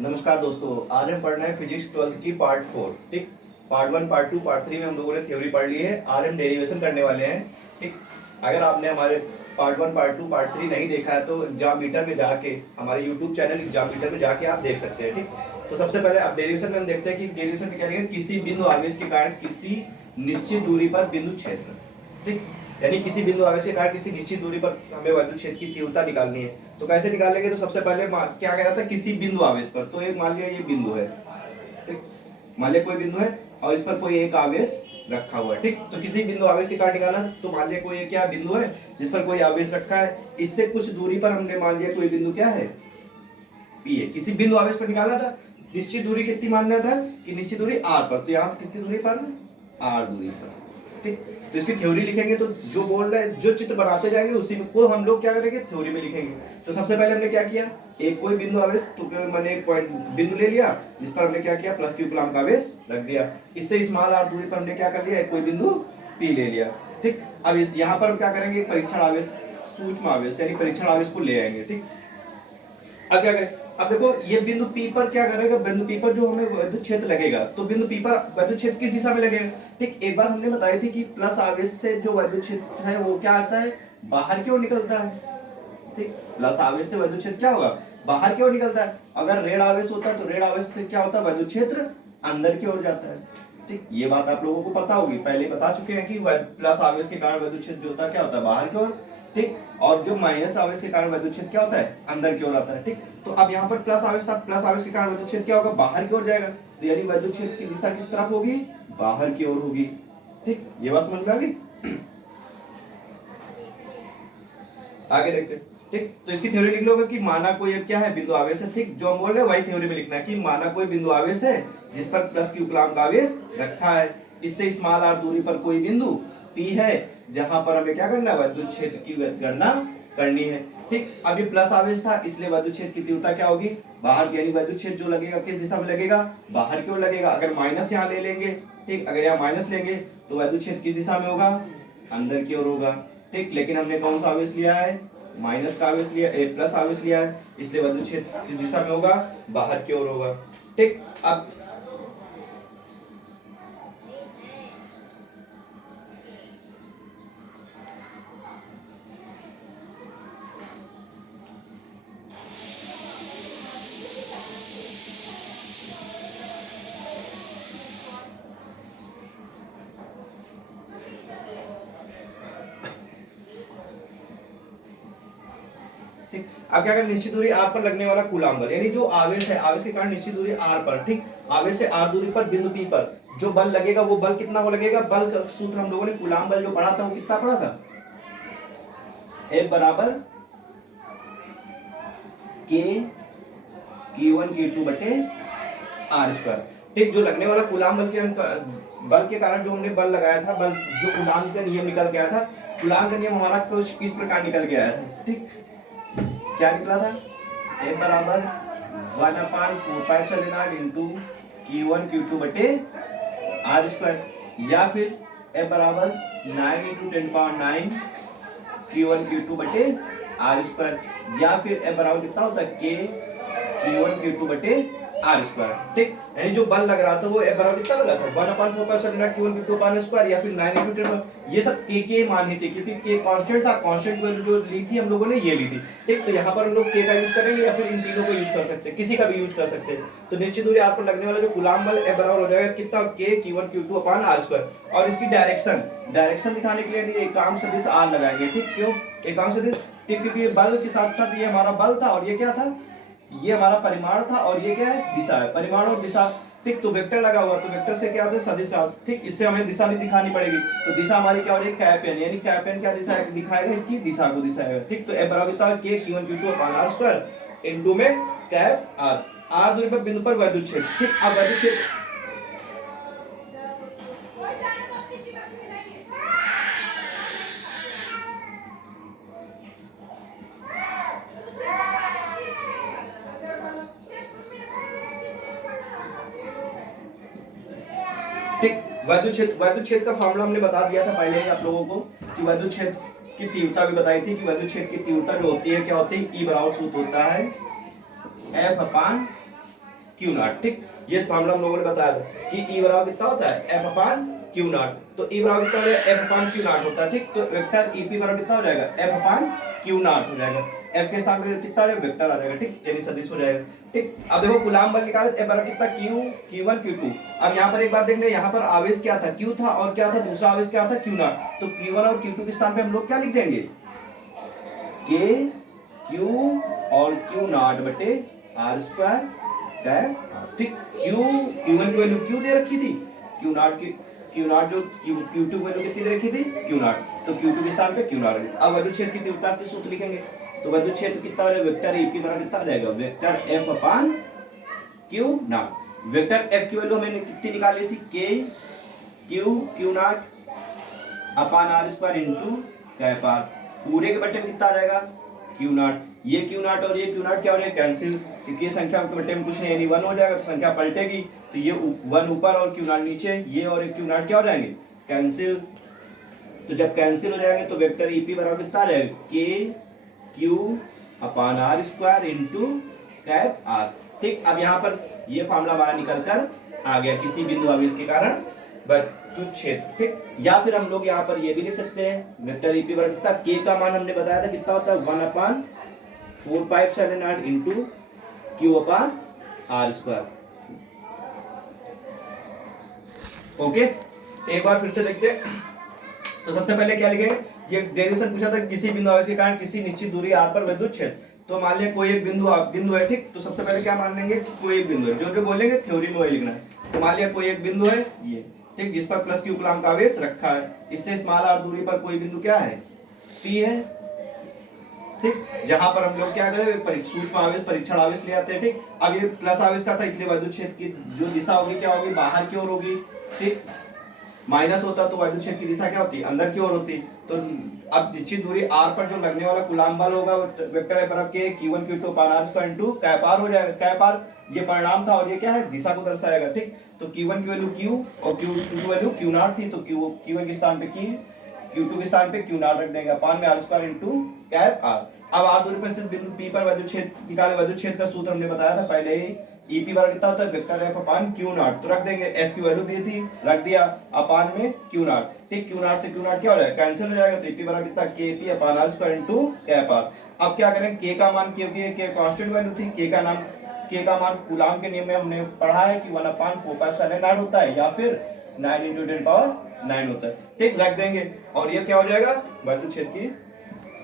नमस्कार दोस्तों, आज हम पढ़ रहे हैं फिजिक्स 12th की पार्ट 4। ठीक, पार्ट 1, पार्ट 2, पार्ट 3 में हम लोगों ने थ्योरी पढ़ ली है। आज हम डेरिवेशन करने वाले हैं। ठीक, अगर आपने हमारे पार्ट 1, पार्ट 2, पार्ट 3 नहीं देखा है तो एग्जाम मीटर में जाके हमारे यूट्यूब चैनल एग्जाम मीटर में जाके आप देख सकते हैं। ठीक, तो सबसे पहले अब डेरिवेशन में हम देखते हैं कि डेरिवेशन क्या है। किसी बिंदु आवेश के कारण किसी निश्चित दूरी पर बिंदु क्षेत्र। ठीक, यानी किसी बिंदु आवेश के कारण किसी निश्चित दूरी पर हमें विद्युत क्षेत्र की तीव्रता निकालनी है। तो कैसे निकालेंगे? तो सबसे पहले क्या कह रहा था, किसी बिंदु आवेश पर। तो एक मान लिया ये बिंदु है, ठीक, मान लिया कोई बिंदु है और इस पर कोई एक आवेश रखा हुआ है। ठीक, तो किसी बिंदु आवेश के कारण निकालना, तो मान लिया कोई क्या बिंदु है जिस पर कोई आवेश रखा है, इससे कुछ दूरी पर हमने मान लिया कोई बिंदु क्या है, पी है। किसी बिंदु आवेश पर निकालना था, निश्चित दूरी कितनी मानना था कि निश्चित दूरी आर पर। तो यहाँ से कितनी दूरी पर, आर दूरी पर। ठीक, तो इसकी थ्योरी लिखेंगे तो जो बोल रहा है, जो चित्र बनाते जाएंगे उसी को हम लोग क्या करेंगे, थ्योरी में लिखेंगे। तो सबसे पहले हमने क्या किया, एक कोई बिंदु आवेश, तो मैंने एक पॉइंट बिंदु ले लिया जिस पर हमने क्या किया, प्लस क्यू कूलम्ब का आवेश रख दिया। इससे स्मॉल आर दूरी पर हमने क्या कर लिया, एक कोई बिंदु पी ले लिया। ठीक, अब इस यहाँ पर हम क्या करेंगे, परीक्षण आवेश, सूक्ष्म आवेश यानी परीक्षण आवेश को ले आएंगे। ठीक, अब क्या करें, अब देखो ये बिंदु पी पर क्या करेगा, बिंदु पी पर जो हमें विद्युत क्षेत्र लगेगा, तो बिंदु पी पर विद्युत क्षेत्र किस दिशा में लगेगा। ठीक, एक बार हमने बताई थी कि प्लस आवेश से जो विद्युत क्षेत्र है वो क्या आता है, बाहर की ओर निकलता है। ठीक, प्लस आवेश से विद्युत क्षेत्र क्या होगा, बाहर की ओर निकलता है। अगर ऋण आवेश होता है तो ऋण आवेश से क्या होता है, विद्युत क्षेत्र अंदर की ओर जाता है। ठीक, ये बात आप लोगों को पता होगी, पहले बता चुके हैं कि प्लस आवेश के कारण विद्युत क्षेत्र जो होता है क्या होता है, बाहर की ओर। ठीक, और जो माइनस आवेश के कारण विद्युत क्षेत्र क्या होता है, अंदर की ओर आता है। ठीक, तो अब यहाँ पर प्लस आवेश था, प्लस आवेश के कारण विद्युत क्षेत्र क्या होगा, बाहर की ओर जाएगा। तो यानी विद्युत क्षेत्र की दिशा किस तरफ होगी, बाहर की ओर होगी। ठीक, ये बात समझ में आ गई। आगे देखते हैं। ठीक, तो इसकी थ्योरी लिख लोगे कि माना कोई क्या है, बिंदु आवेश है। ठीक, जो हम बोल रहे हैं वही थ्योरी में लिखना है कि माना कोई बिंदु आवेश है जिस पर प्लस क्यू कूलम्ब का आवेश रखा है, इससे स्मॉल आर दूरी पर कोई बिंदु पी है जहां पर हमें क्या करना है, विद्युत क्षेत्र की गणना करनी है। ठीक, अभी प्लस आवेश था इसलिए विद्युत क्षेत्र की तीव्रता क्या होगी, बाहर, यानी विद्युत क्षेत्र जो लगेगा किस दिशा में लगेगा, बाहर की ओर लगेगा। अगर माइनस यहाँ ले लेंगे, ठीक, अगर यहाँ माइनस लेंगे तो विद्युत क्षेत्र किस दिशा में होगा, अंदर की ओर होगा। ठीक, लेकिन हमने कौन सा आवेश लिया है, माइनस का आवेश लिया, प्लस आवेश लिया है, इसलिए विद्युत क्षेत्र किस दिशा में होगा, बाहर की ओर होगा। ठीक, अब ठीक, अब क्या करें, निश्चित दूरी आर पर लगने वाला कूलम्ब बल, यानी जो आवेश है, आवेश के कारण निश्चित दूरी आर पर। ठीक, आवेश से आर दूरी पर बिंदु पी पर जो बल लगेगा वो बल कितना हो लगेगा, बल का सूत्र हम लोगों ने कूलम्ब बल जो पढ़ा था वो कितना पढ़ा था, F बराबर K Q1 Q2 बटे आर स्क्वायर। ठीक, जो लगने वाला कूलम्ब बल के कारण जो हमने बल लगाया था, बल जो कूलम्ब का नियम निकल गया था, कूलम्ब का नियम हमारा कुछ किस प्रकार निकल गया है। ठीक, क्या निकला था, F बराबर 1/4π इंटू Q1 Q2 बटे आर स्क्वायर, या फिर F बराबर 9 इंटू 10⁹ Q1 Q2 बटे आर स्क्वायर, या फिर F बराबर कितना होता है, K Q1 Q2 बटे आर स्क्वायर। ठीक, यानी जो बल लग रहा था वो F बराबर कितना लगा था, 1/4π Q1 Q2 अपान स्क्वायर, या फिर 9 इंटू 10। ये सब के मान ही थे क्योंकि के कांस्टेंट था, कांस्टेंट वैल्यू जो ली थी हम लोगों ने ये ली थी। ठीक, तो यहाँ पर हम लोग के का यूज करेंगे या फिर इन तीनों को यूज कर सकते हैं, किसी का भी यूज कर सकते हैं। तो निश्चित दूरी आर पर लगने वाला जो कूलम्ब बल F बराबर हो जाएगा कितना, K Q1 Q2 upon R square. और इसकी डायरेक्शन दिखाने के लिए एकांक सदिश आर लगाएंगे। ठीक, क्यों एकांक सदिश, ठीक, क्योंकि बल के साथ साथ ये हमारा बल था और ये क्या था, ये हमारा परिमाण था और ये क्या है, दिशा है, परिमाण और दिशा। ठीक, तो वेक्टर लगा हुआ, तो वेक्टर से क्या होता है, सदिश राशि। ठीक, इससे हमें दिशा भी दिखानी पड़ेगी, तो दिशा हमारी क्या हो रही है, कैप एन, यानी कैप एन क्या दिशा दिखाएगा, इसकी दिशा को दिखाएगा। ठीक, तो F बराबर होता है K Q1 Q2 upon R square into में कैप आर, आर दूरी पर बिंदु पर विद्युत क्षेत्र। ठीक, अब विद्युत क्षेत्र ठीक, विद्युत क्षेत्र का फॉर्मूला हमने बता दिया था पहले ही आप लोगों को कि विद्युत क्षेत्र की तीव्रता भी बताई थी कि विद्युत क्षेत्र की तीव्रता जो होती है क्या होती है, E बराबर सूत्र होता है एफ अपान क्यू नॉट। ठीक, ये फॉर्मूला हम लोगों ने बताया था कि ई बराबर कितना होता है, एफ अपान क्यू नॉट। तो ई बराबर कितना हो जाएगा, एफ अपान क्यू नॉट होता है। ठीक, तो वेक्टर ईपी बराबर कितना हो जाएगा, एफ अपान क्यू नॉट हो जाएगा। एफ के स्थान पे कितना आ जाएगा, वेक्टर आ जाएगा। ठीक, यानी सदिश हो जाएगा। ठीक, अब देखो कूलाम बल निकाले, एफ बराबर कितना, क्यू, Q1 Q2। अब यहाँ पर एक बात देख ले, यहाँ पर आवेश क्या था, क्यू था, और क्या था दूसरा आवेश क्या था, क्यू नॉट। तो Q1 और Q2 के स्थान पे हम लोग क्या लिख देंगे, के क्यू और क्यू नॉट बटे आर स्क्वायर टैन। ठीक, Q1 की वैल्यू क्यू दे रखी थी, क्यू नॉट जो Q2 की वैल्यू कितनी दे रखी थी, क्यू नॉट। तो Q2 के स्थान पे क्यू नॉट। अब वैद्युत क्षेत्र की तीव्रता के सूत्र लिखेंगे। तो वैद्युत क्षेत्र कितना हो जाएगा, वेक्टर ईपी बराबर कितना हो जाएगा, vector F upon Q naught. Vector F की वैल्यू हमने कितनी निकाली थी, K Q naught upon R square into cap R. पूरे के बट्टे में कितना आ जाएगा, क्यू नॉट। ये क्यू नॉट और ये क्यू नॉट क्या हो जाएगा, कैंसिल, क्योंकि ये संख्या के बट्टे में कुछ नहीं, यानी 1 हो जाएगा। तो संख्या पलटेगी, तो ये 1 ऊपर और क्यू नॉट नीचे, ये और क्यू नॉट क्या हो जाएंगे, कैंसिल। तो जब कैंसिल हो जाएंगे तो वेक्टर ईपी बराबर कितना आ जाएगा, K Q upon R square into cap R. ठीक, अब यहाँ पर ये फार्मूला हमारा निकल कर आ गया, किसी बिंदु आवेश के कारण वैद्युत क्षेत्र। ठीक, या फिर हम लोग यहाँ पर ये भी लिख सकते हैं, वेक्टर ईपी बराबर कितना, के का मान हमने बताया था कितना होता है, 1 upon 4,578 into Q upon R square. Okay, एक बार फिर से देखते हैं। तो सबसे पहले क्या लिखेंगे, ये डेरिवेशन पूछा था, किसी बिंदु आवेश के कारण किसी निश्चित दूरी r पर विद्युत क्षेत्र। तो मान लिया कोई एक बिंदु है। ठीक, तो सबसे पहले क्या मान लेंगे कि कोई एक बिंदु है, जो जो बोलेंगे थ्योरी में वही लिखना है। तो मान लिया कोई एक बिंदु है ये, ठीक, जिस पर प्लस क्यू कूलम का आवेश रखा है। इससे स्मॉल r दूरी पर कोई बिंदु क्या है, P है। ठीक, जहां पर हम लोग क्या करें, सूक्ष्म आवेश परीक्षण आवेश ले आते हैं। ठीक, अब ये प्लस आवेश का था, इसलिए वैद्युत क्षेत्र की जो दिशा होगी क्या होगी, बाहर की ओर होगी। ठीक, माइनस होता तो वैद्युत क्षेत्र की दिशा क्या होती, अंदर की ओर होती। तो अब निश्चित दूरी r पर जो लगने वाला कूलम बल होगा, वेक्टर है बराबर के Q1 Q2 अपान r square into cap r हो जाएगा। कैप r ये परिणाम था और ये क्या है, दिशा को दर्शाएगा। ठीक, तो Q1 की वैल्यू Q और Q2 की वैल्यू Q नॉट थी, तो Q1 के स्थान पे Q, Q2 के स्थान पे Q नॉट रख देंगे, अपान में r square into cap r। अब r दूरी पर स्थित बिंदु P पर वैद्युत क्षेत्र निकाले। वैद्युत क्षेत्र का सूत्र हमने बताया था पहले ही, ईपी बराबर कितना होता है, vector F upon Q not. तो रख देंगे, एफ की वैल्यू दी थी, रख दिया, अपान में क्यू नॉट। ठीक, क्यू नॉट से क्यू नॉट क्या हो जाएगा, कैंसिल हो जाएगा। तो ईपी बराबर कितना, K P upon R square into cap R. अब क्या करें, के का मान, क्योंकि के कांस्टेंट वैल्यू थी, के का मान कूलम के नियम में हमने पढ़ा है कि 1 अपान 4,579 होता है, या फिर 9 × 10⁹ होता है। ठीक, रख देंगे और ये क्या हो जाएगा, वैद्युत क्षेत्र की